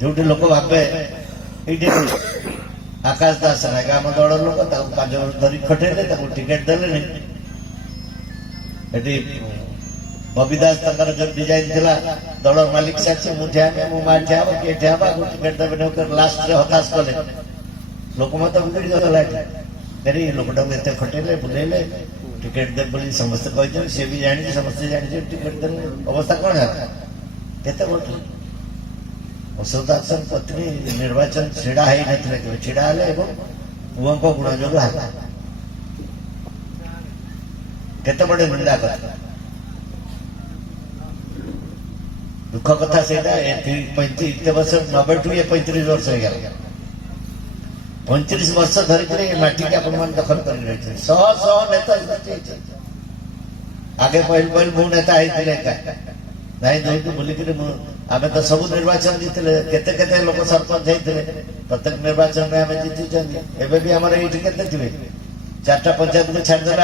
जो लोक भावे ये आकाश दास नायक आम दल लोक 5 वर्ष धरी खटेले टिकेट देले बबी दास जो डिजाइन थिला दल मालिक से मुझे मो मार ठिया किए ठिया टिकेट देवे लास्ट हताश कले लोक मत बिगड़ी गला तेरी लोकटा एत खटेले बुलेले टिकेट दे बोली समस्त कहते सी भी जानी समस्ते जानी टिकेट दे अवस्था कौन है केते वोट अशोकदासन पत्नी निर्वाचन छिड़ा ही नथिले के छिड़ा हेले एवं पुओं को गुण जोग है केते बड़े निंदा कर दुख कथा से 35 वर्ष 90 टू 35 वर्ष हो गया 35 वर्ष धरिक माटी के अपन दखल कर रही शह नेता आगे पहल पहल मु नेता नहीं नहीं बोलिक आम तो सब निर्वाचन जीतले केते लोक सरपंच होते प्रत्येक निर्वाचन में आम जीति एवं भी आम ये 4टा पंचायत को छाड़देला